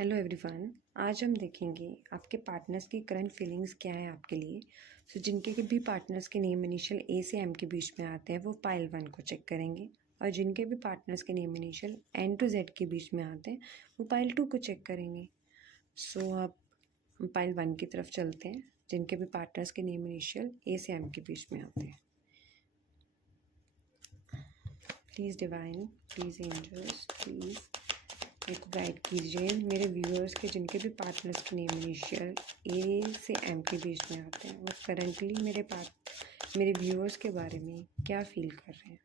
Hello everyone. आज हम देखेंगे आपके पार्टनर्स की करंट फीलिंग्स क्या है आपके लिए। जिनके भी पार्टनर्स के नेम इनिशियल ए से एम के बीच में आते हैं वो पाइल 1 को चेक करेंगे, और जिनके भी पार्टनर्स के name initial N to Z के बीच में आते हैं वो पाइल 2 को चेक करेंगे। अब हम पाइल 1 की तरफ चलते हैं, जिनके भी पार्टनर्स के नेम इनिशियल ए से एम के बीच में आते हैं। Please divine, please angels, please मेरे को गाइड कीजिए मेरे व्यूअर्स के जिनके भी पार्टनर्स के नेम इनिशियल ए से एम के बीच में आते हैं वो करंटली मेरे व्यूअर्स के बारे में क्या फील कर रहे हैं।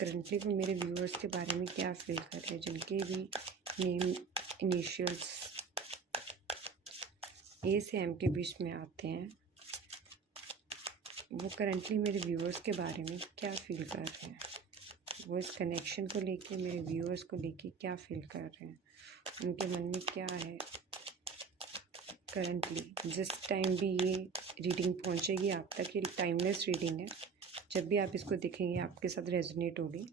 करंटली वो मेरे व्यूअर्स के बारे में क्या फील कर रहे हैं, जिनके भी नेम इनिशियल्स ए से एम के बीच में आते हैं वो करंटली मेरे व्यूअर्स के बारे में क्या फील कर रहे हैं। वो इस कनेक्शन को लेके मेरे व्यूअर्स को लेके क्या फील कर रहे हैं, उनके मन में क्या है करंटली। जिस टाइम भी ये रीडिंग पहुंचेगी आप तक, ये टाइमलेस रीडिंग है, जब भी आप इसको देखेंगे आपके साथ रेजोनेट होगी।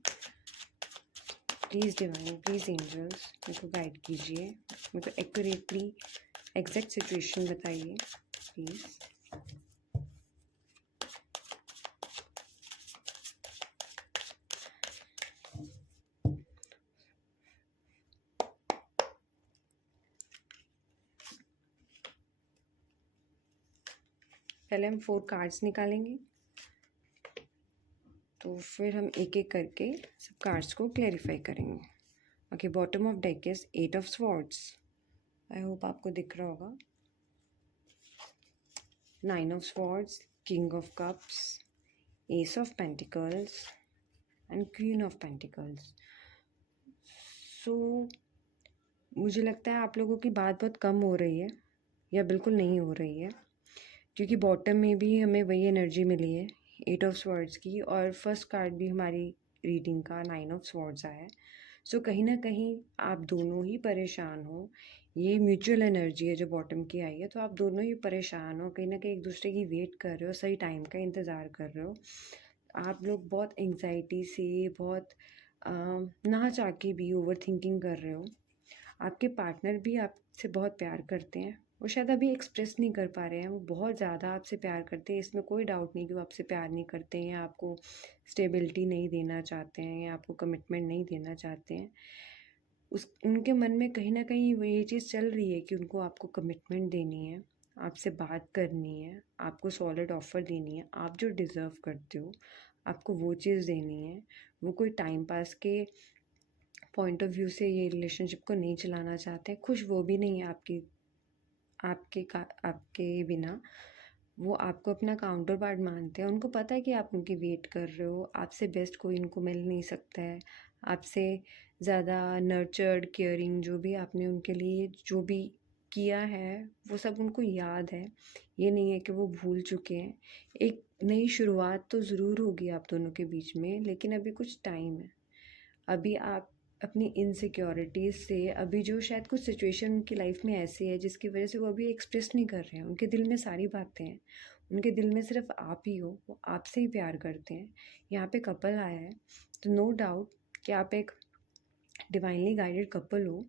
प्लीज़ डिवाइन, प्लीज़ एंजल्स मेरे को गाइड कीजिए, मेरे को एक्यूरेटली एग्जैक्ट सिचुएशन बताइए प्लीज़। पहले हम 4 कार्ड्स निकालेंगे, तो फिर हम एक एक करके सब कार्ड्स को क्लैरिफाई करेंगे। Okay, bottom of deck is 8 of swords. I hope आपको दिख रहा होगा। 9 of swords, king of cups, S of pentacles and queen of pentacles. मुझे लगता है आप लोगों की बात बहुत कम हो रही है या बिल्कुल नहीं हो रही है, क्योंकि बॉटम में भी हमें वही एनर्जी मिली है 8 ऑफ स्वॉर्ड्स की, और फर्स्ट कार्ड भी हमारी रीडिंग का 9 ऑफ स्वॉर्ड्स आया है। कहीं ना कहीं आप दोनों ही परेशान हो। ये म्यूचुअल एनर्जी है जो बॉटम की आई है, तो आप दोनों ही परेशान हो, कहीं ना कहीं एक दूसरे की वेट कर रहे हो, सही टाइम का इंतज़ार कर रहे हो। आप लोग बहुत एंग्जाइटी से, बहुत ना चाह के भी ओवर थिंकिंग कर रहे हो। आपके पार्टनर भी आपसे बहुत प्यार करते हैं, वो शायद अभी एक्सप्रेस नहीं कर पा रहे हैं, वो बहुत ज़्यादा आपसे प्यार करते हैं, इसमें कोई डाउट नहीं कि वो आपसे प्यार नहीं करते हैं, आपको स्टेबिलिटी नहीं देना चाहते हैं या आपको कमिटमेंट नहीं देना चाहते हैं। उनके मन में कहीं ना कहीं वो ये चीज़ चल रही है कि उनको आपको कमिटमेंट देनी है, आपसे बात करनी है, आपको सॉलिड ऑफर देनी है, आप जो डिज़र्व करते हो आपको वो चीज़ देनी है। वो कोई टाइम पास के पॉइंट ऑफ व्यू से ये रिलेशनशिप को नहीं चलाना चाहते हैं। खुश वो भी नहीं है आपके बिना। वो आपको अपना काउंटर पार्ट मानते हैं, उनको पता है कि आप उनकी वेट कर रहे हो, आपसे बेस्ट कोई उनको मिल नहीं सकता है। आपसे ज़्यादा नर्चर्ड, केयरिंग जो भी आपने उनके लिए जो भी किया है वो सब उनको याद है। ये नहीं है कि वो भूल चुके हैं। एक नई शुरुआत तो ज़रूर होगी आप दोनों के बीच में, लेकिन अभी कुछ टाइम है। अभी आप अपनी इनसिक्योरिटीज़ से, अभी जो शायद कुछ सिचुएशन उनकी लाइफ में ऐसी है जिसकी वजह से वो अभी एक्सप्रेस नहीं कर रहे हैं, उनके दिल में सारी बातें हैं, उनके दिल में सिर्फ आप ही हो, वो आपसे ही प्यार करते हैं। यहाँ पे कपल आया है, तो नो डाउट कि आप एक डिवाइनली गाइडेड कपल हो।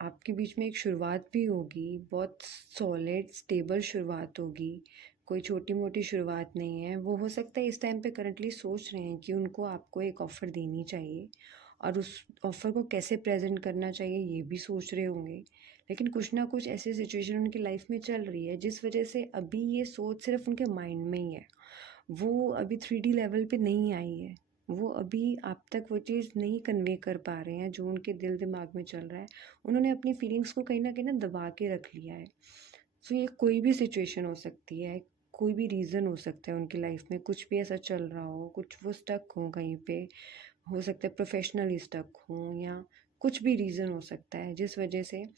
आपके बीच में एक शुरुआत भी होगी, बहुत सॉलिड स्टेबल शुरुआत होगी, कोई छोटी मोटी शुरुआत नहीं है। वो हो सकता है इस टाइम पे करंटली सोच रहे हैं कि उनको आपको एक ऑफ़र देनी चाहिए, और उस ऑफ़र को कैसे प्रेजेंट करना चाहिए ये भी सोच रहे होंगे। लेकिन कुछ ना कुछ ऐसी सिचुएशन उनकी लाइफ में चल रही है जिस वजह से अभी ये सोच सिर्फ उनके माइंड में ही है, वो अभी 3D लेवल पे नहीं आई है। वो अभी आप तक वो चीज़ नहीं कन्वे कर पा रहे हैं जो उनके दिल दिमाग में चल रहा है। उन्होंने अपनी फीलिंग्स को कहीं ना दबा के रख लिया है। ये कोई भी सिचुएशन हो सकती है, कोई भी रीज़न हो सकता है उनकी लाइफ में, कुछ भी ऐसा चल रहा हो, कुछ वो स्टक हों कहीं पे, हो सकता है प्रोफेशनली स्टक हों, या कुछ भी रीज़न हो सकता है जिस वजह से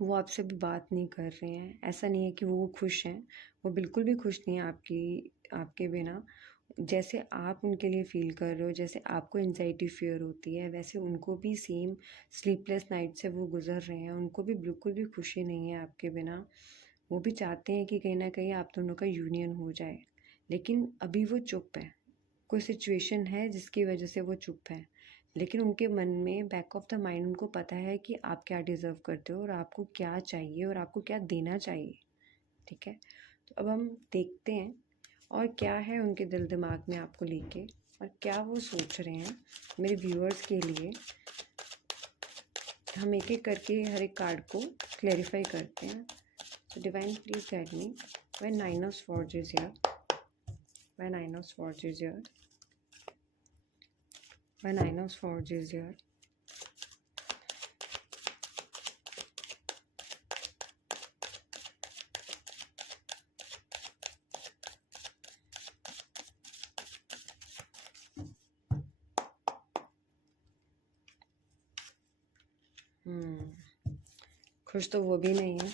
वो आपसे भी बात नहीं कर रहे हैं। ऐसा नहीं है कि वो खुश हैं, वो बिल्कुल भी खुश नहीं है आपके बिना। जैसे आप उनके लिए फ़ील कर रहे हो, जैसे आपको एंजाइटी फ़ियर होती है, वैसे उनको भी सेम स्लीपलेस नाइट से वो गुज़र रहे हैं। उनको भी बिल्कुल भी खुशी नहीं है आपके बिना। वो भी चाहते हैं कि कहीं न कहीं आप दोनों का यूनियन हो जाए, लेकिन अभी वो चुप है। कोई सिचुएशन है जिसकी वजह से वो चुप है। लेकिन उनके मन में बैक ऑफ द माइंड उनको पता है कि आप क्या डिज़र्व करते हो और आपको क्या चाहिए और आपको क्या देना चाहिए। ठीक है, तो अब हम देखते हैं और क्या है उनके दिल दिमाग में आपको लेके और क्या वो सोच रहे हैं मेरे व्यूअर्स के लिए। हम एक एक करके हर एक कार्ड को क्लैरिफाई करते हैं। So divine, please guide me. When Nine of Swords is here. When Nine of Swords is here. When Nine of Swords is here. खुश तो वो भी नहीं है,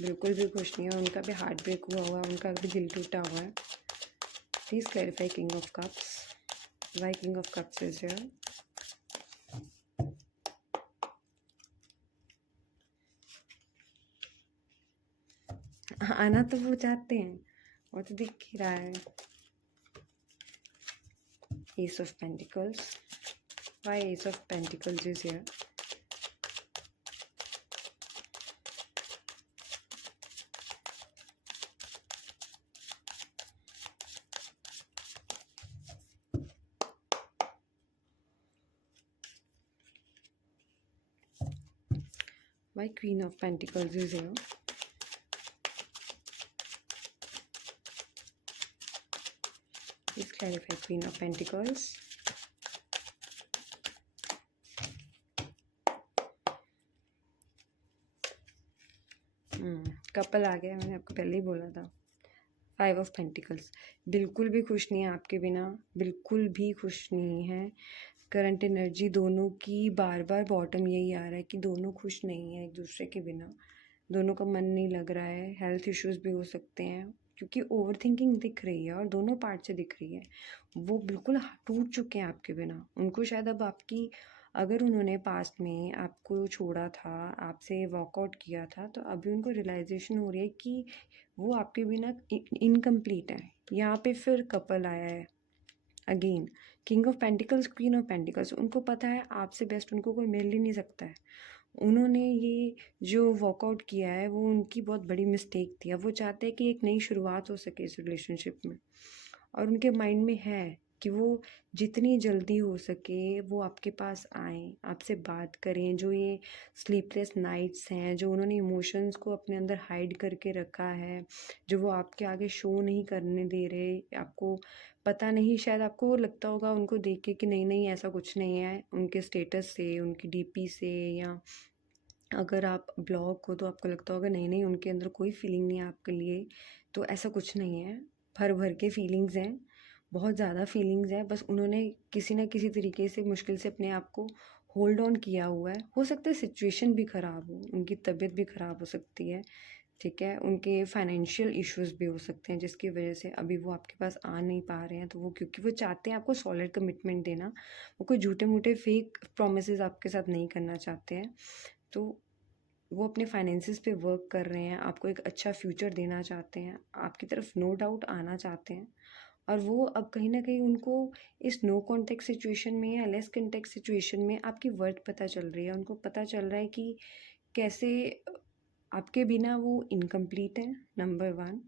बिल्कुल भी खुश नहीं है। उनका भी हार्ट ब्रेक हुआ हुआ है, उनका भी दिल टूटा हुआ है। Please clarify king of cups. Why king of cups is here. आना तो वो चाहते हैं, वो तो दिख ही रहा है। Ace of pentacles. Why ace of pentacles is here. Why Queen of Pentacles is here. Please clarify Queen of Pentacles. Couple आ गया, मैंने आपको पहले ही बोला था। 5 ऑफ पेंटिकल्स। बिल्कुल भी खुश नहीं है आपके बिना, बिल्कुल भी खुश नहीं है। करंट एनर्जी दोनों की बार बार बॉटम यही आ रहा है कि दोनों खुश नहीं है एक दूसरे के बिना। दोनों का मन नहीं लग रहा है। हेल्थ इश्यूज भी हो सकते हैं क्योंकि ओवर थिंकिंग दिख रही है और दोनों पार्ट से दिख रही है। वो बिल्कुल टूट चुके हैं आपके बिना। उनको शायद अब आपकी, अगर उन्होंने पास्ट में आपको छोड़ा था, आपसे वॉकआउट किया था, तो अभी उनको रियलाइजेशन हो रही है कि वो आपके बिना इनकम्प्लीट है। यहाँ पे फिर कपल आया है again. King of pentacles, queen of pentacles. उनको पता है आपसे बेस्ट उनको कोई मिल ही नहीं सकता है। उन्होंने ये जो वॉकआउट किया है वो उनकी बहुत बड़ी मिस्टेक थी। अब वो चाहते हैं कि एक नई शुरुआत हो सके इस रिलेशनशिप में, और उनके माइंड में है कि वो जितनी जल्दी हो सके वो आपके पास आएँ, आपसे बात करें। जो ये स्लीपलेस नाइट्स हैं, जो उन्होंने इमोशंस को अपने अंदर हाइड करके रखा है, जो वो आपके आगे शो नहीं करने दे रहे, आपको पता नहीं, शायद आपको लगता होगा उनको देख के कि नहीं नहीं ऐसा कुछ नहीं है, उनके स्टेटस से, उनकी डीपी से, या अगर आप ब्लॉक हो तो आपको लगता होगा नहीं नहीं उनके अंदर कोई फीलिंग नहीं है आपके लिए। तो ऐसा कुछ नहीं है, भर भर के फीलिंग्स हैं, बहुत ज़्यादा फीलिंग्स हैं। बस उन्होंने किसी ना किसी तरीके से मुश्किल से अपने आप को होल्ड ऑन किया हुआ है। हो सकता है सिचुएशन भी ख़राब हो, उनकी तबीयत भी ख़राब हो सकती है, ठीक है, उनके फाइनेंशियल इश्यूज भी हो सकते हैं जिसकी वजह से अभी वो आपके पास आ नहीं पा रहे हैं। तो वो क्योंकि वो चाहते हैं आपको सॉलिड कमिटमेंट देना, वो कोई झूठे मूठे फेक प्रोमिसेस आपके साथ नहीं करना चाहते हैं। तो वो अपने फाइनेंसिस पे वर्क कर रहे हैं, आपको एक अच्छा फ्यूचर देना चाहते हैं, आपकी तरफ नो डाउट आना चाहते हैं। और वो अब कहीं ना कहीं उनको इस नो कॉन्टेक्ट सिचुएशन में या लेस कॉन्टेक्ट सिचुएशन में आपकी वर्थ पता चल रही है। उनको पता चल रहा है कि कैसे आपके बिना वो इनकम्प्लीट है, नंबर 1।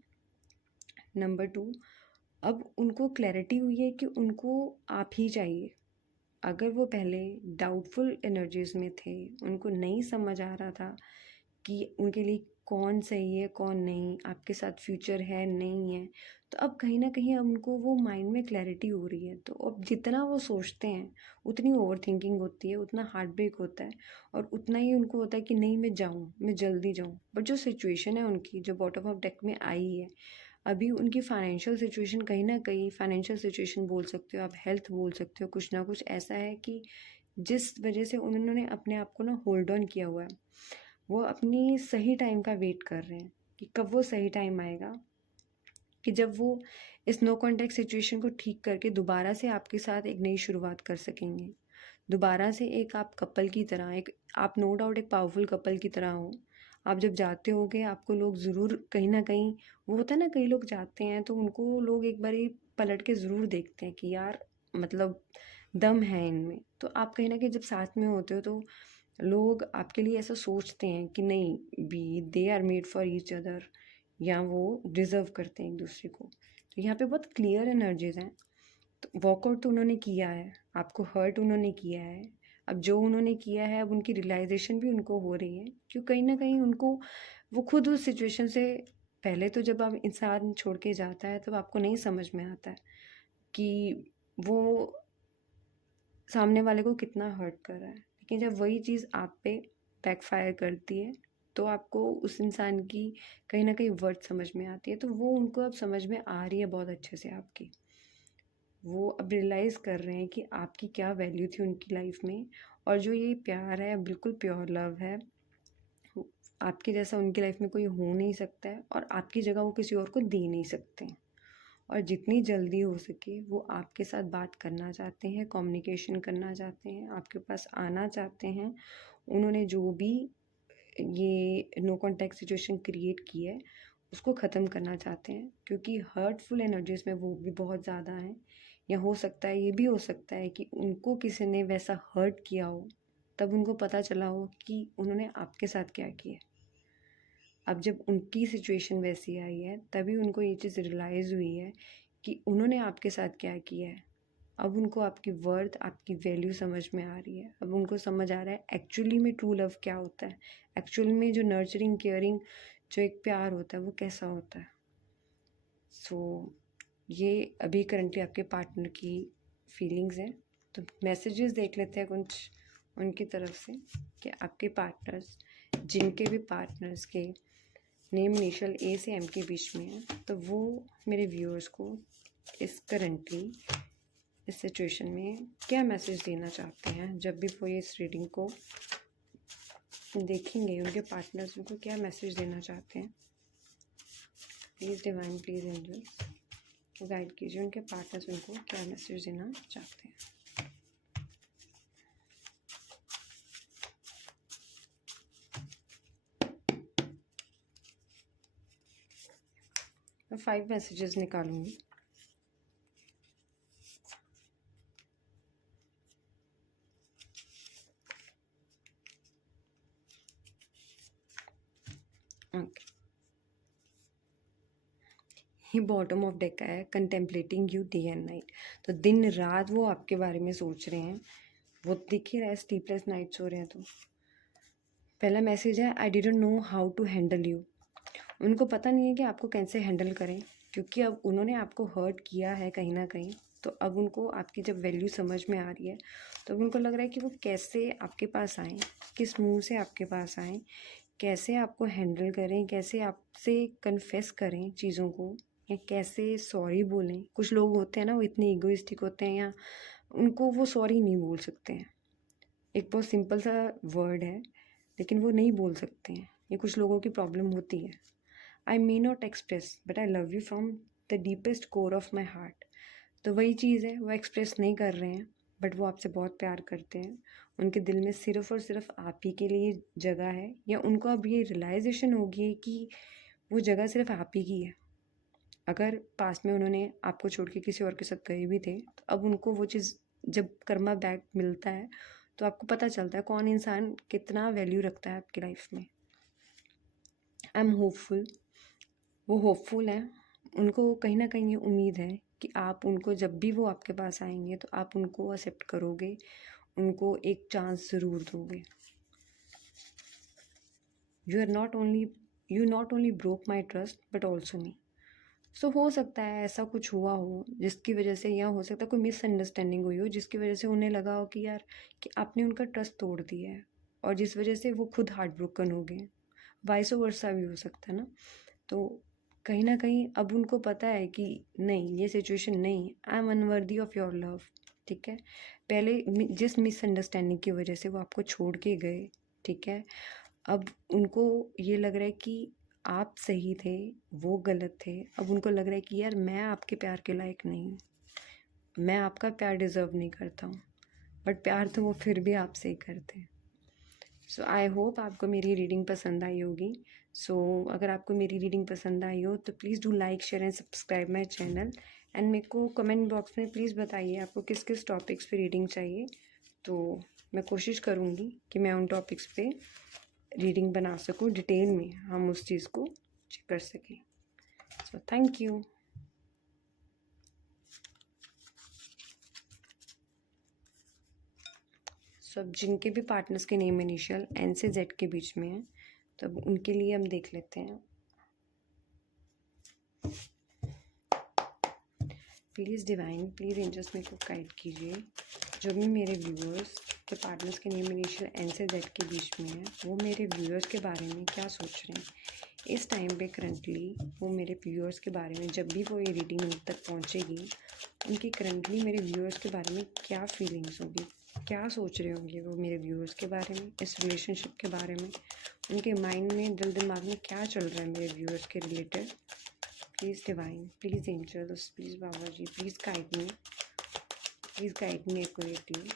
नंबर 2, अब उनको क्लैरिटी हुई है कि उनको आप ही चाहिए। अगर वो पहले डाउटफुल एनर्जीज में थे, उनको नहीं समझ आ रहा था कि उनके लिए कौन सही है कौन नहीं, आपके साथ फ्यूचर है नहीं है, तो अब कहीं ना कहीं अब उनको वो माइंड में क्लैरिटी हो रही है। तो अब जितना वो सोचते हैं उतनी ओवर थिंकिंग होती है, उतना हार्ट ब्रेक होता है, और उतना ही उनको होता है कि नहीं मैं जाऊँ, मैं जल्दी जाऊँ। बट जो सिचुएशन है उनकी जो बॉटम ऑफ डेक में आई है, अभी उनकी फाइनेंशियल सिचुएशन, कहीं ना कहीं फाइनेंशियल सिचुएशन बोल सकते हो आप, हेल्थ बोल सकते हो, कुछ ना कुछ ऐसा है कि जिस वजह से उन्होंने अपने आप को ना होल्ड ऑन किया हुआ है। वो अपनी सही टाइम का वेट कर रहे हैं कि कब वो सही टाइम आएगा कि जब वो इस नो कॉन्टैक्ट सिचुएशन को ठीक करके दोबारा से आपके साथ एक नई शुरुआत कर सकेंगे। दोबारा से एक आप कपल की तरह, एक आप नो डाउट एक पावरफुल कपल की तरह हो। आप जब जाते होगे आपको लोग ज़रूर कहीं ना कहीं, वो होता है ना, कई लोग जाते हैं तो उनको लोग एक बार पलट के ज़रूर देखते हैं कि यार मतलब दम है इनमें। तो आप कहीं ना कहीं जब साथ में होते हो तो लोग आपके लिए ऐसा सोचते हैं कि नहीं be they are made for each other, या वो डिज़र्व करते हैं एक दूसरे को। तो यहाँ पे बहुत क्लियर एनर्जीज हैं। तो वॉकआउट तो उन्होंने किया है, आपको हर्ट उन्होंने किया है। अब जो उन्होंने किया है अब उनकी रियलाइजेशन भी उनको हो रही है, क्यों कहीं ना कहीं उनको वो खुद उस सिचुएशन से, पहले तो जब आप इंसान छोड़ के जाता है तब आपको नहीं समझ में आता है कि वो सामने वाले को कितना हर्ट कर रहा है। लेकिन जब वही चीज़ आप पे बैकफायर करती है तो आपको उस इंसान की कहीं ना कहीं वर्थ समझ में आती है। तो वो उनको अब समझ में आ रही है बहुत अच्छे से आपकी। वो अब रियलाइज़ कर रहे हैं कि आपकी क्या वैल्यू थी उनकी लाइफ में। और जो ये प्यार है बिल्कुल प्योर लव है। आपके जैसा उनकी लाइफ में कोई हो नहीं सकता है और आपकी जगह वो किसी और को दे नहीं सकते हैं। और जितनी जल्दी हो सके वो आपके साथ बात करना चाहते हैं, कम्युनिकेशन करना चाहते हैं, आपके पास आना चाहते हैं। उन्होंने जो भी ये नो कॉन्टैक्ट सिचुएशन क्रिएट की है उसको ख़त्म करना चाहते हैं, क्योंकि हर्टफुल एनर्जीज में वो भी बहुत ज़्यादा हैं। या हो सकता है, ये भी हो सकता है कि उनको किसी ने वैसा हर्ट किया हो, तब उनको पता चला हो कि उन्होंने आपके साथ क्या किया। अब जब उनकी सिचुएशन वैसी आई है तभी उनको ये चीज़ रियलाइज़ हुई है कि उन्होंने आपके साथ क्या किया है। अब उनको आपकी वर्थ, आपकी वैल्यू समझ में आ रही है। अब उनको समझ आ रहा है एक्चुअली में ट्रू लव क्या होता है, एक्चुअल में जो नर्चरिंग केयरिंग जो एक प्यार होता है वो कैसा होता है। सो ये अभी करंटली आपके पार्टनर की फीलिंग्स हैं। तो मैसेजेस देख लेते हैं कुछ उनकी तरफ से कि आपके पार्टनर्स, जिनके भी पार्टनर्स के नेम इनिशियल ए से एम के बीच में है, तो वो मेरे व्यूअर्स को इस करंटली इस सिचुएशन में क्या मैसेज देना चाहते हैं। जब भी वो इस रीडिंग को देखेंगे उनके पार्टनर्स उनको क्या मैसेज देना चाहते हैं। Please divine, please angels guide कीजिए उनके पार्टनर्स उनको क्या मैसेज देना चाहते हैं। 5 मैसेजेस निकालूंगी। ओके, ये बॉटम ऑफ डेक का है, contemplating you day and night. तो दिन रात वो आपके बारे में सोच रहे हैं। वो दिख ही रहा है, स्लीपलेस नाइट्स हो रहे हैं। तो पहला मैसेज है, I didn't know how to handle you. उनको पता नहीं है कि आपको कैसे हैंडल करें, क्योंकि अब उन्होंने आपको हर्ट किया है कहीं ना कहीं। तो अब उनको आपकी जब वैल्यू समझ में आ रही है तो अब उनको लग रहा है कि वो कैसे आपके पास आएँ, किस मुंह से आपके पास आएँ, कैसे आपको हैंडल करें, कैसे आपसे कन्फेस करें चीज़ों को, या कैसे सॉरी बोलें। कुछ लोग होते हैं ना, वो इतने ईगोइस्टिक होते हैं, या उनको वो सॉरी नहीं बोल सकते हैं। एक बहुत सिंपल सा वर्ड है लेकिन वो नहीं बोल सकते हैं। ये कुछ लोगों की प्रॉब्लम होती है। I may not express but I love you from the deepest core of my heart. तो वही चीज़ है, वो एक्सप्रेस नहीं कर रहे हैं बट वो आपसे बहुत प्यार करते हैं। उनके दिल में सिर्फ़ और सिर्फ आप ही के लिए जगह है, या उनको अब ये रियलाइजेशन होगी कि वो जगह सिर्फ आप ही की है। अगर पास में उन्होंने आपको छोड़ के किसी और के साथ गए भी थे तो अब उनको वो चीज़ जब कर्मा बैक मिलता है तो आपको पता चलता है कौन इंसान कितना वैल्यू रखता है आपकी लाइफ में। आई एम होपफुल, वो होपफुल हैं। उनको कहीं ना कहीं ये उम्मीद है कि आप उनको जब भी वो आपके पास आएंगे तो आप उनको एक्सेप्ट करोगे, उनको एक चांस ज़रूर दोगे। You not only broke my trust but also me. So हो सकता है ऐसा कुछ हुआ हो जिसकी वजह से, या हो सकता है कोई मिसअंडरस्टैंडिंग हुई हो जिसकी वजह से उन्हें लगा हो कि यार कि आपने उनका ट्रस्ट तोड़ दिया है, और जिस वजह से वो खुद हार्ट ब्रोकन हो गए। वाइस वर्सा भी हो सकता है ना। तो कहीं ना कहीं अब उनको पता है कि नहीं, ये सिचुएशन नहीं, I am unworthy of your love. ठीक है, पहले जिस मिसअंडरस्टैंडिंग की वजह से वो आपको छोड़ के गए, ठीक है, अब उनको ये लग रहा है कि आप सही थे, वो गलत थे। अब उनको लग रहा है कि यार मैं आपके प्यार के लायक नहीं हूँ, मैं आपका प्यार डिज़र्व नहीं करता हूँ, बट प्यार तो वो फिर भी आपसे ही करते हैं। सो आई होप आपको मेरी रीडिंग पसंद आई होगी। सो अगर आपको मेरी रीडिंग पसंद आई हो तो please do like share and subscribe my channel and मेरे को कमेंट बॉक्स में प्लीज़ बताइए आपको किस किस टॉपिक्स पे रीडिंग चाहिए, तो मैं कोशिश करूँगी कि मैं उन टॉपिक्स पे रीडिंग बना सकूँ, डिटेल में हम उस चीज़ को चेक कर सकें। So thank you. सब जिनके भी पार्टनर्स के नेम इनिशियल एन से जेड के बीच में है, तब उनके लिए हम देख लेते हैं। प्लीज़ डिवाइन, प्लीज़ एंजल्स मेरे को गाइड कीजिए, जो भी मेरे व्यूअर्स के पार्टनर्स के नेम इनिशियल एन से जेड के बीच में है, वो मेरे व्यूअर्स के बारे में क्या सोच रहे हैं इस टाइम पे करंटली। वो मेरे व्यूअर्स के बारे में, जब भी वो ये रीडिंग उन तक पहुंचेगी, उनकी करंटली मेरे व्यूअर्स के बारे में क्या फीलिंग्स होगी, क्या सोच रहे होंगे वो मेरे व्यूअर्स के बारे में, इस रिलेशनशिप के बारे में, उनके माइंड में, दिल दिमाग में क्या चल रहा है मेरे व्यूअर्स के related. Please divine, please angels, please बाबा जी, प्लीज़ गाइड मी एक्यूरेटली।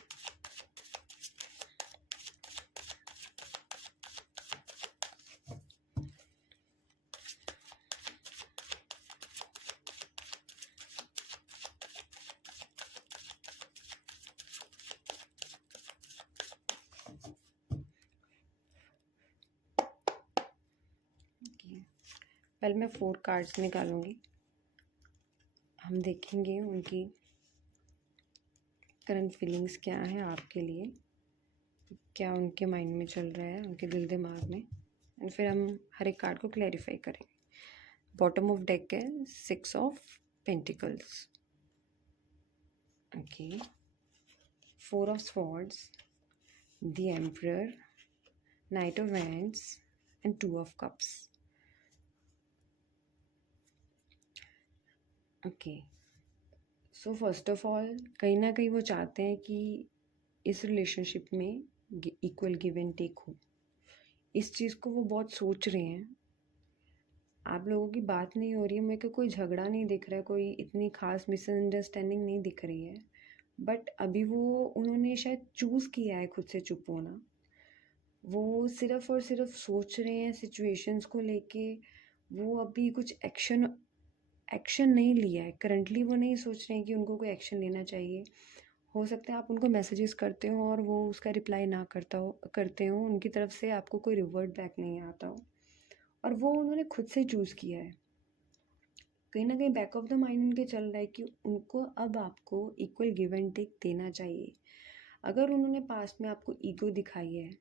पहले मैं 4 कार्ड्स निकालूंगी, हम देखेंगे उनकी करंट फीलिंग्स क्या है आपके लिए, क्या उनके माइंड में चल रहा है, उनके दिल दिमाग में, एंड फिर हम हर एक कार्ड को क्लैरिफाई करेंगे। बॉटम ऑफ डेक है 6 of pentacles, okay, 4 of swords, the emperor, night of wands and 2 of cups. Okay, so first of all कहीं ना कहीं वो चाहते हैं कि इस रिलेशनशिप में इक्वल गिव एंड टेक हो। इस चीज़ को वो बहुत सोच रहे हैं। आप लोगों की बात नहीं हो रही है, मेरे को कोई झगड़ा नहीं दिख रहा है, कोई इतनी खास मिसअंडरस्टैंडिंग नहीं दिख रही है, बट अभी वो उन्होंने शायद चूज़ किया है खुद से चुप होना। वो सिर्फ़ और सिर्फ सोच रहे हैं सिचुएशंस को लेके। वो अभी कुछ एक्शन नहीं लिया है करंटली। वो नहीं सोच रहे हैं कि उनको कोई एक्शन लेना चाहिए। हो सकता है आप उनको मैसेजेस करते हो और वो उसका रिप्लाई ना करते हो, उनकी तरफ से आपको कोई रिवर्ट बैक नहीं आता हो, और वो उन्होंने खुद से चूज़ किया है। कहीं ना कहीं बैक ऑफ द माइंड उनके चल रहा है कि उनको अब आपको इक्वल गिव एंड टेक देना चाहिए। अगर उन्होंने पास्ट में आपको ईगो दिखाई है,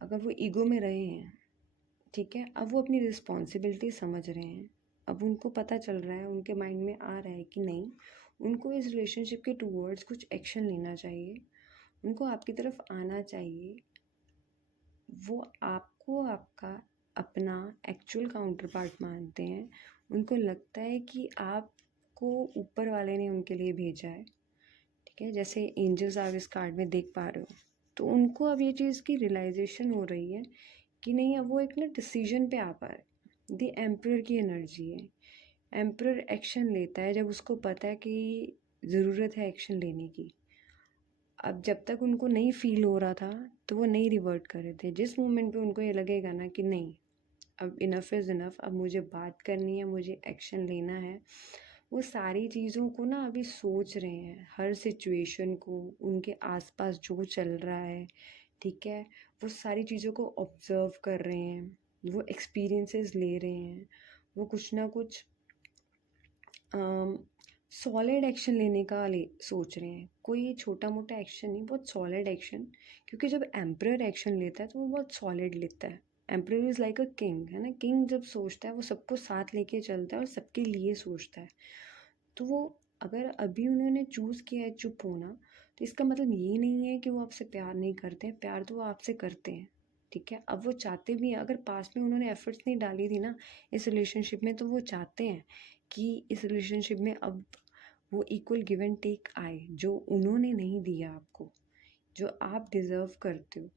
अगर वो ईगो में रहे हैं, ठीक है, अब वो अपनी रिस्पॉन्सिबिलिटी समझ रहे हैं। अब उनको पता चल रहा है, उनके माइंड में आ रहा है कि नहीं, उनको इस रिलेशनशिप के टूवर्ड्स कुछ एक्शन लेना चाहिए, उनको आपकी तरफ आना चाहिए। वो आपको आपका अपना एक्चुअल काउंटर पार्ट मानते हैं। उनको लगता है कि आपको ऊपर वाले ने उनके लिए भेजा है, ठीक है, जैसे एंजल्स आप इस कार्ड में देख पा रहे हो। तो उनको अब ये चीज़ की रियलाइजेशन हो रही है कि नहीं, अब वो एक ना डिसीजन पे आ पा रहे। द एम्परर की एनर्जी है। एम्परर एक्शन लेता है जब उसको पता है कि ज़रूरत है एक्शन लेने की। अब जब तक उनको नहीं फील हो रहा था तो वो नहीं रिवर्ट कर रहे थे। जिस मोमेंट पे उनको ये लगेगा ना कि नहीं, अब इनफ इज़ इनफ, अब मुझे बात करनी है, मुझे एक्शन लेना है, वो सारी चीज़ों को ना अभी सोच रहे हैं, हर सिचुएशन को, उनके आसपास जो चल रहा है, ठीक है, वो सारी चीज़ों को ऑब्ज़र्व कर रहे हैं, वो एक्सपीरियंसेस ले रहे हैं, वो कुछ ना कुछ सॉलिड एक्शन लेने का सोच रहे हैं। कोई छोटा मोटा एक्शन नहीं, बहुत सॉलिड एक्शन। क्योंकि जब एम्परर एक्शन लेता है तो वो बहुत सॉलिड लेता है। Emperor is like a king, है ना। किंग जब सोचता है वो सबको साथ लेके चलता है और सबके लिए सोचता है। तो वो, अगर अभी उन्होंने चूज़ किया है चुप होना, तो इसका मतलब ये नहीं है कि वो आपसे प्यार नहीं करते हैं। प्यार तो वो आपसे करते हैं, ठीक है। अब वो चाहते भी हैं, अगर पास्ट में उन्होंने एफर्ट्स नहीं डाली थी ना इस रिलेशनशिप में, तो वो चाहते हैं कि इस रिलेशनशिप में अब वो इक्वल गिव एंड टेक आए, जो उन्होंने नहीं दिया आपको, जो आप डिज़र्व करते हो।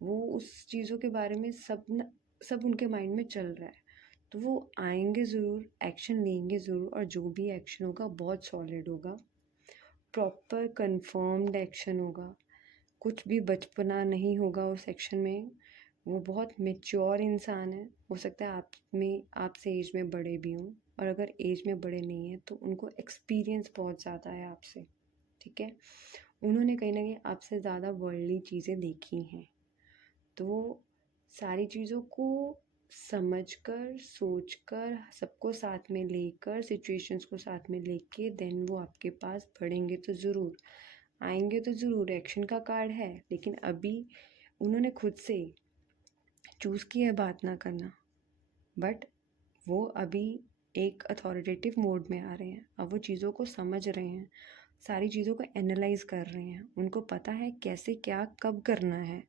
वो उस चीज़ों के बारे में सब उनके माइंड में चल रहा है। तो वो आएंगे ज़रूर, एक्शन लेंगे ज़रूर, और जो भी एक्शन होगा बहुत सॉलिड होगा, प्रॉपर कंफर्म्ड एक्शन होगा। कुछ भी बचपना नहीं होगा उस एक्शन में। वो बहुत मेच्योर इंसान है। हो सकता है आपसे एज में बड़े भी हों, और अगर एज में बड़े नहीं हैं तो उनको एक्सपीरियंस बहुत ज़्यादा है आपसे, ठीक है। उन्होंने कहीं ना कहीं आपसे ज़्यादा वर्ल्डली चीज़ें देखी हैं, तो वो सारी चीज़ों को समझकर, सोचकर, सबको साथ में लेकर, सिचुएशंस को साथ में लेके देन वो आपके पास बढ़ेंगे तो ज़रूर, आएंगे तो ज़रूर। एक्शन का कार्ड है, लेकिन अभी उन्होंने खुद से चूज़ किया है बात ना करना, बट वो अभी एक अथॉरिटेटिव मोड में आ रहे हैं। अब वो चीज़ों को समझ रहे हैं, सारी चीज़ों को एनालाइज कर रहे हैं, उनको पता है कैसे क्या कब करना है,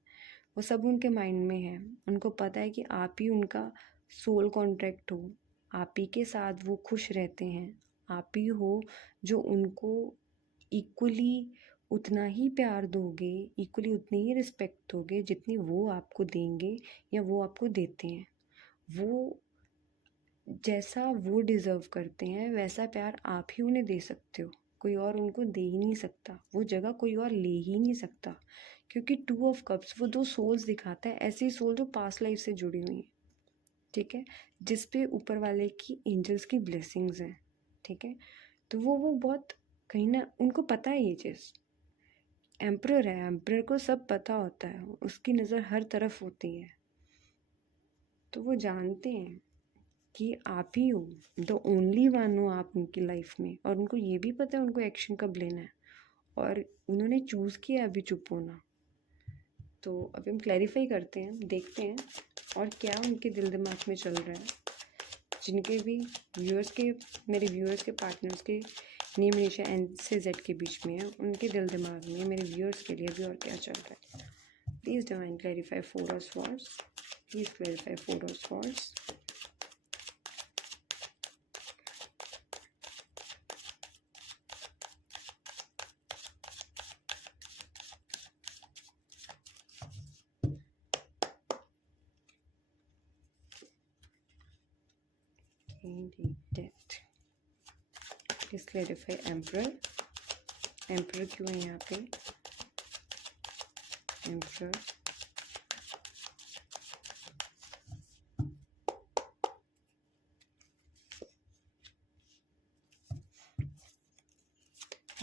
वो सब उनके माइंड में है। उनको पता है कि आप ही उनका सोल कॉन्ट्रैक्ट हो, आप ही के साथ वो खुश रहते हैं, आप ही हो जो उनको इक्वली उतना ही प्यार दोगे, इक्वली उतनी ही रिस्पेक्ट दोगे जितनी वो आपको देंगे या वो आपको देते हैं। वो जैसा वो डिज़र्व करते हैं वैसा प्यार आप ही उन्हें दे सकते हो, कोई और उनको दे ही नहीं सकता, वो जगह कोई और ले ही नहीं सकता। क्योंकि 2 ऑफ कप्स वो 2 सोल्स दिखाता है, ऐसी सोल जो पास्ट लाइफ से जुड़ी हुई हैं, ठीक है, जिस पे ऊपर वाले की एंजल्स की ब्लेसिंग्स हैं, ठीक है। तो वो बहुत कहीं ना, उनको पता है ये चीज़। एम्परर है, एम्परर को सब पता होता है, उसकी नज़र हर तरफ होती है, तो वो जानते हैं कि आप ही हो, द ओनली वन हो आप उनकी लाइफ में। और उनको ये भी पता है उनको एक्शन कब लेना है, और उन्होंने चूज़ किया अभी चुप होना। तो अभी हम क्लैरिफाई करते हैं, देखते हैं और क्या उनके दिल दिमाग में चल रहा है। जिनके भी व्यूअर्स के, मेरे व्यूअर्स के पार्टनर्स के नेम इनिशिया एन से जेड के बीच में है, उनके दिल दिमाग में मेरे व्यूअर्स के लिए भी और क्या चल रहा है। Please divine clarify 4 of swords, please clarify 4 of swords. Death, please clarify emperor. Emperor क्यों है यहाँ पे? Emperor,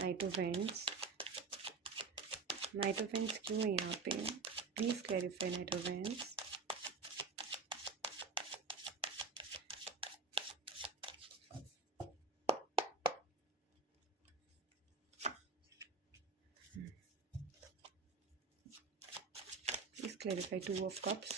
night of vends, night of vends क्यों है यहाँ पे? Please clarify night of vends. Please clarify 2 of cups.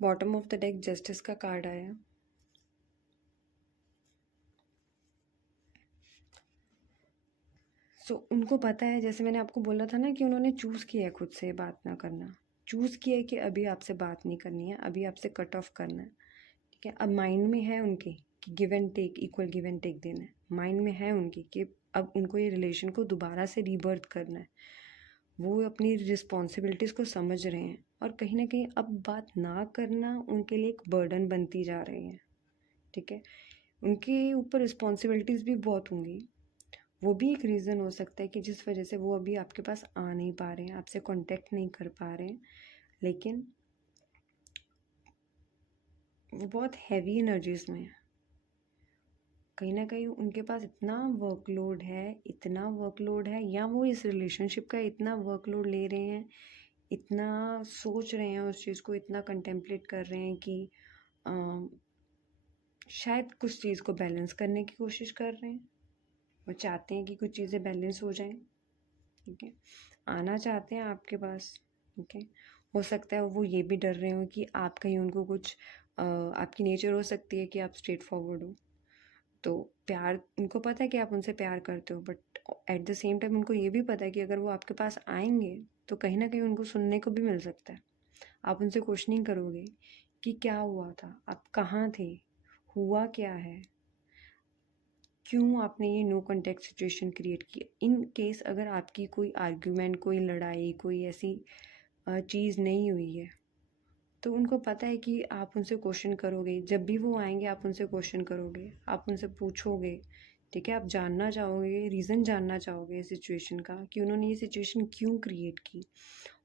Bottom of the deck justice का card आया। सो उनको पता है, जैसे मैंने आपको बोला था ना कि उन्होंने चूज़ किया है खुद से बात ना करना, चूज़ किया है कि अभी आपसे बात नहीं करनी है, अभी आपसे कट ऑफ करना है, ठीक है। अब माइंड में है उनके कि give and take, equal give and take देना है, माइंड में है उनके कि अब उनको ये रिलेशन को दोबारा से रीबर्थ करना है। वो अपनी रिस्पॉन्सिबिलिटीज़ को समझ रहे हैं, और कहीं ना कहीं अब बात ना करना उनके लिए एक बर्डन बनती जा रही है, ठीक है। उनके ऊपर रिस्पॉन्सिबिलिटीज़ भी बहुत होंगी, वो भी एक रीज़न हो सकता है कि जिस वजह से वो अभी आपके पास आ नहीं पा रहे हैं, आपसे कांटेक्ट नहीं कर पा रहे हैं। लेकिन वो बहुत हैवी एनर्जीज में है, कहीं ना कहीं उनके पास इतना वर्कलोड है, इतना वर्कलोड है, या वो इस रिलेशनशिप का इतना वर्कलोड ले रहे हैं, इतना सोच रहे हैं उस चीज़ को, इतना कंटेम्पलेट कर रहे हैं कि शायद कुछ चीज़ को बैलेंस करने की कोशिश कर रहे हैं। वो चाहते हैं कि कुछ चीज़ें बैलेंस हो जाएं, ठीक है, आना चाहते हैं आपके पास, ठीक है। हो सकता है वो ये भी डर रहे हो कि आप कहीं उनको कुछ आपकी नेचर हो सकती है कि आप स्ट्रेट फॉरवर्ड हो, तो प्यार, उनको पता है कि आप उनसे प्यार करते हो, but at the same time उनको ये भी पता है कि अगर वो आपके पास आएंगे तो कहीं ना कहीं उनको सुनने को भी मिल सकता है। आप उनसे क्वेश्चनिंग करोगे कि क्या हुआ था, आप कहाँ थे, हुआ क्या है, क्यों आपने ये नो कॉन्टेक्ट सिचुएशन क्रिएट की। इन केस अगर आपकी कोई आर्ग्यूमेंट, कोई लड़ाई, कोई ऐसी चीज़ नहीं हुई है, तो उनको पता है कि आप उनसे क्वेश्चन करोगे, जब भी वो आएंगे आप उनसे क्वेश्चन करोगे, आप उनसे पूछोगे, ठीक है, आप जानना चाहोगे, रीज़न जानना चाहोगे सिचुएशन का कि उन्होंने ये सिचुएशन क्यों क्रिएट की।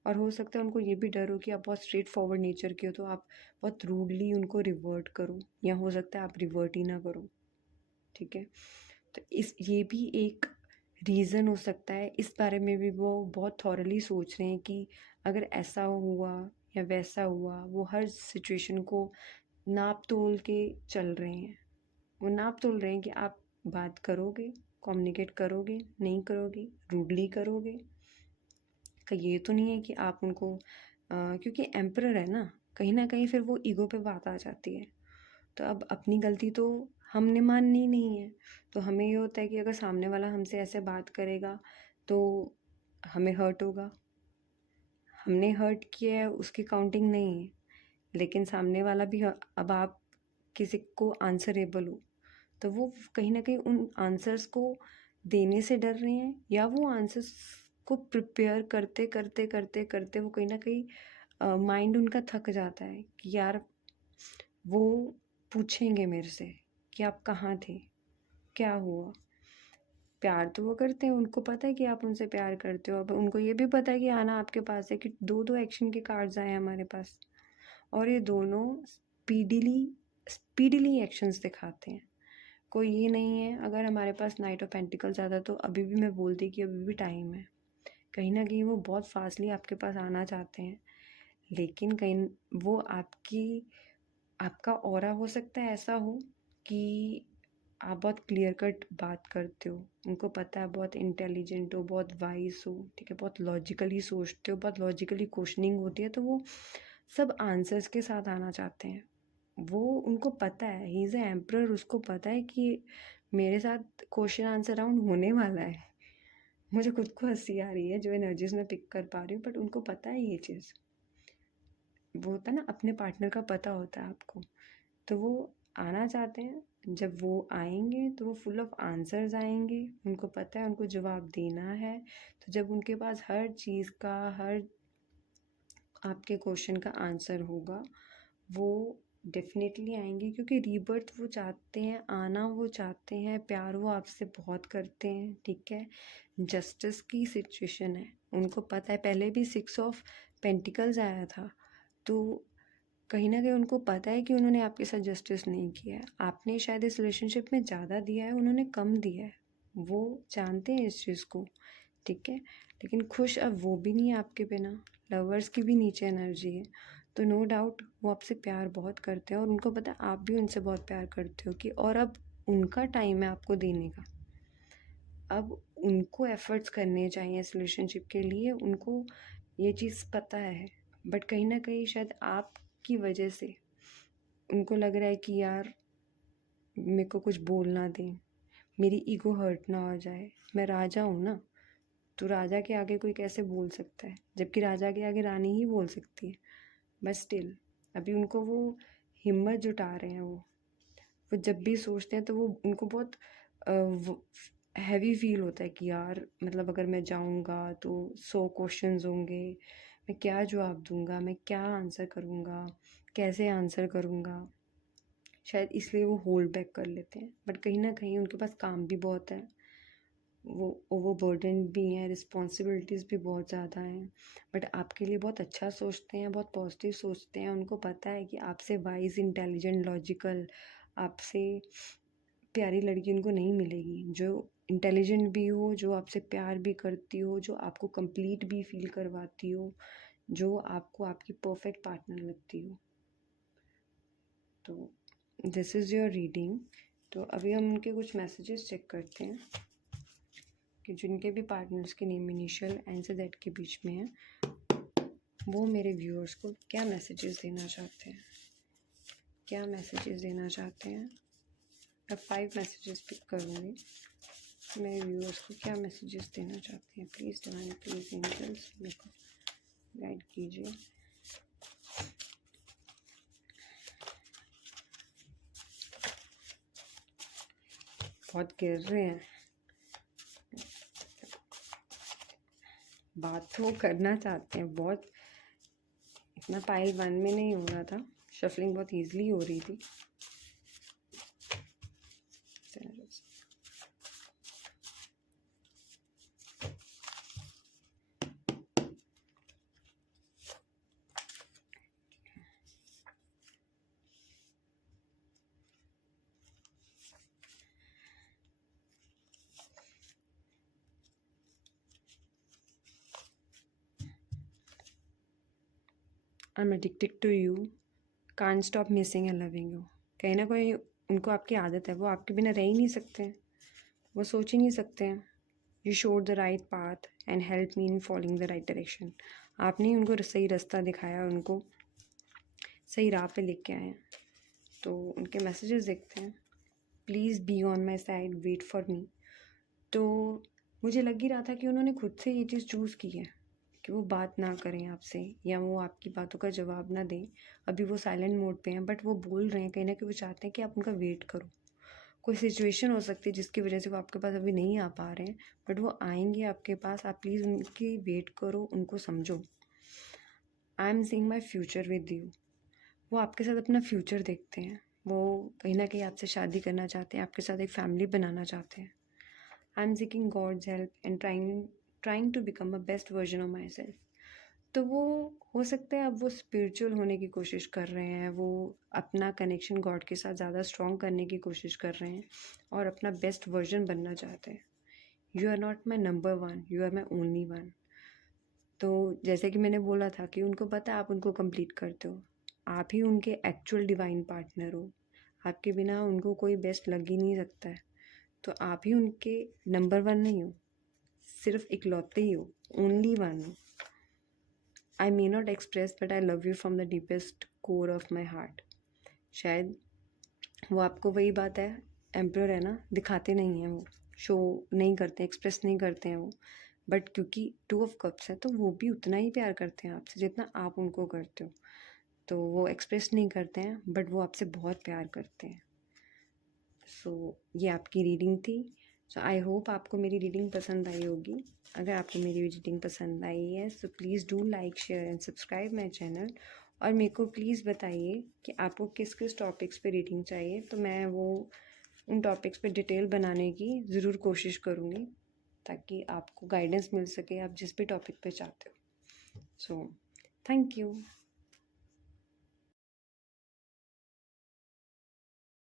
और हो सकता है उनको ये भी डर हो कि आप बहुत स्ट्रेट फॉरवर्ड नेचर के हो तो आप बहुत रूडली उनको रिवर्ट करो, या हो सकता है आप रिवर्ट ही ना करो, ठीक है। तो इस ये भी एक रीज़न हो सकता है, इस बारे में भी वो बहुत थॉरली सोच रहे हैं कि अगर ऐसा हुआ या वैसा हुआ, वो हर सिचुएशन को नाप तोल के चल रहे हैं। वो नाप तोल रहे हैं कि आप बात करोगे, कम्युनिकेट करोगे, नहीं करोगे, रूडली करोगे। का ये तो नहीं है कि आप उनको क्योंकि एम्परर है ना, कहीं ना कहीं फिर वो ईगो पे बात आ जाती है। तो अब अपनी गलती तो हमने माननी नहीं है, तो हमें ये होता है कि अगर सामने वाला हमसे ऐसे बात करेगा तो हमें हर्ट होगा, हमने हर्ट किया है उसकी काउंटिंग नहीं है, लेकिन सामने वाला भी अब आप किसी को आंसरेबल हो तो वो कहीं ना कहीं उन आंसर्स को देने से डर रहे हैं, या वो आंसर्स को प्रिपेयर करते करते करते करते वो कहीं ना कहीं माइंड उनका थक जाता है कि यार वो पूछेंगे मेरे से कि आप कहाँ थे, क्या हुआ। प्यार तो वो करते हैं, उनको पता है कि आप उनसे प्यार करते हो, अब उनको ये भी पता है कि आना आपके पास है कि दो दो एक्शन के कार्ड्स आए हमारे पास, और ये दोनों स्पीडीली स्पीडीली एक्शंस दिखाते हैं। कोई ये नहीं है, अगर हमारे पास नाइट ऑफ पेंटिकल्स आता तो अभी भी मैं बोलती कि अभी भी टाइम है। कहीं ना कहीं वो बहुत फास्टली आपके पास आना चाहते हैं, लेकिन कहीं वो आपका ऑरा हो सकता है ऐसा हो कि आप बहुत क्लियर कट बात करते हो, उनको पता है बहुत इंटेलिजेंट हो, बहुत वाइज हो, ठीक है, बहुत लॉजिकली सोचते हो, बहुत लॉजिकली क्वेश्चनिंग होती है, तो वो सब आंसर्स के साथ आना चाहते हैं। वो उनको पता है, ही इज़ ए एम्परर, उसको पता है कि मेरे साथ क्वेश्चन आंसर राउंड होने वाला है। मुझे खुद को हंसी आ रही है जो एनर्जीज में पिक कर पा रही हूँ, बट उनको पता है ये चीज़। वो होता है ना, अपने पार्टनर का पता होता है आपको, तो वो आना चाहते हैं। जब वो आएंगे तो वो फुल ऑफ आंसर्स आएंगे, उनको पता है उनको जवाब देना है। तो जब उनके पास हर चीज़ का, हर आपके क्वेश्चन का आंसर होगा, वो डेफिनेटली आएंगे, क्योंकि रीबर्थ वो चाहते हैं, आना वो चाहते हैं, प्यार वो आपसे बहुत करते हैं, ठीक है। जस्टिस की सिचुएशन है, उनको पता है, पहले भी 6 ऑफ पेंटिकल्स आया था, तो कहीं ना कहीं उनको पता है कि उन्होंने आपके साथ जस्टिस नहीं किया है। आपने शायद इस रिलेशनशिप में ज़्यादा दिया है, उन्होंने कम दिया है, वो जानते हैं इस चीज़ को, ठीक है। लेकिन खुश अब वो भी नहीं है आपके बिना, लवर्स की भी नीचे एनर्जी है, तो नो डाउट वो आपसे प्यार बहुत करते हैं, और उनको पता है आप भी उनसे बहुत प्यार करते हो कि, और अब उनका टाइम है आपको देने का। अब उनको एफर्ट्स करने चाहिए इस रिलेशनशिप के लिए, उनको ये चीज़ पता है, बट कहीं ना कहीं शायद आपकी वजह से उनको लग रहा है कि यार मेरे को कुछ बोलना दें, मेरी ईगो हर्ट ना हो जाए, मैं राजा हूँ ना, तो राजा के आगे कोई कैसे बोल सकता है, जबकि राजा के आगे रानी ही बोल सकती है। बट स्टिल अभी उनको वो हिम्मत जुटा रहे हैं, वो जब भी सोचते हैं तो वो उनको बहुत हैवी फील होता है कि यार मतलब अगर मैं जाऊंगा तो 100 क्वेश्चंस होंगे, मैं क्या जवाब दूंगा, मैं क्या आंसर करूंगा, कैसे आंसर करूंगा। शायद इसलिए वो होल्ड बैक कर लेते हैं, बट कहीं ना कहीं उनके पास काम भी बहुत है, वो ओवरबर्डन भी हैं, रिस्पॉन्सिबिलिटीज़ भी बहुत ज़्यादा हैं, बट आपके लिए बहुत अच्छा सोचते हैं, बहुत पॉजिटिव सोचते हैं। उनको पता है कि आपसे वाइज, इंटेलिजेंट, लॉजिकल, आपसे प्यारी लड़की उनको नहीं मिलेगी, जो इंटेलिजेंट भी हो, जो आपसे प्यार भी करती हो, जो आपको कंप्लीट भी फील करवाती हो, जो आपको आपकी परफेक्ट पार्टनर लगती हो। तो दिस इज़ योर रीडिंग। तो अभी हम उनके कुछ मैसेजेस चेक करते हैं कि जिनके भी पार्टनर्स के नेम इनिशियल एन से जेड के बीच में है, वो मेरे व्यूअर्स को क्या मैसेजेस देना चाहते हैं, क्या मैसेजेस देना चाहते हैं। मैं 5 मैसेजेस पिक करूँगी, मेरे व्यूअर्स को क्या मैसेजेस देना चाहते हैं। प्लीज़ डिवाइन, प्लीज़ एंजल्स मेरे को गाइड कीजिए। बहुत गिर रहे हैं, बात तो करना चाहते हैं बहुत, इतना पाइल 1 में नहीं हो रहा था, शफलिंग बहुत ईजिली हो रही थी। I am addicted to you, can't stop missing and loving you. कहीं ना कहीं उनको आपकी आदत है, वो आपके बिना रह ही नहीं सकते हैं, वो सोच ही नहीं सकते हैं। You showed the right path and help me in following the right direction. आपने ही उनको सही रास्ता दिखाया, उनको सही राह पे लेके आए हैं। तो उनके मैसेजेस देखते हैं। Please be on my side, wait for me. तो मुझे लग ही रहा था कि उन्होंने खुद से ये चीज़ चूज़ की है कि वो बात ना करें आपसे, या वो आपकी बातों का जवाब ना दें। अभी वो साइलेंट मोड पे हैं, बट वो बोल रहे हैं कहीं ना कहीं, वो चाहते हैं कि आप उनका वेट करो। कोई सिचुएशन हो सकती है जिसकी वजह से वो आपके पास अभी नहीं आ पा रहे हैं, बट वो आएंगे आपके पास। आप प्लीज़ उनकी वेट करो, उनको समझो। I am seeing my future with you. वो आपके साथ अपना फ्यूचर देखते हैं। वो कहीं ना कहीं आपसे शादी करना चाहते हैं, आपके साथ एक फैमिली बनाना चाहते हैं। I am seeking God's help and trying to become a best version of myself. तो वो हो सकता है अब वो स्पिरिचुअल होने की कोशिश कर रहे हैं, वो अपना कनेक्शन गॉड के साथ ज़्यादा स्ट्रॉन्ग करने की कोशिश कर रहे हैं और अपना बेस्ट वर्जन बनना चाहते हैं। You are not my number 1, you are my only 1। तो जैसे कि मैंने बोला था कि उनको पता है आप उनको कंप्लीट करते हो, आप ही उनके एक्चुअल डिवाइन पार्टनर हो। आपके बिना उनको कोई बेस्ट लग ही नहीं सकता है। तो आप ही उनके नंबर 1 नहीं हो, सिर्फ इकलौते ही हो, ओनली 1 हो। I may not express but I love you from the deepest core of my heart. शायद वो आपको वही बात है, एम्प्रर है ना, दिखाते नहीं हैं, वो शो नहीं करते, एक्सप्रेस नहीं करते हैं वो। बट क्योंकि 2 ऑफ कप्स है, तो वो भी उतना ही प्यार करते हैं आपसे जितना आप उनको करते हो। तो वो एक्सप्रेस नहीं करते हैं, बट वो आपसे बहुत प्यार करते हैं। सो ये आपकी रीडिंग थी। सो आई होप आपको मेरी रीडिंग पसंद आई होगी। अगर आपको मेरी रीडिंग पसंद आई है so please do like, share and subscribe my channel. और मेरे को प्लीज़ बताइए कि आपको किस किस टॉपिक्स पे रीडिंग चाहिए, तो मैं वो उन टॉपिक्स पे डिटेल बनाने की ज़रूर कोशिश करूँगी, ताकि आपको गाइडेंस मिल सके आप जिस भी टॉपिक पे चाहते हो। So thank you.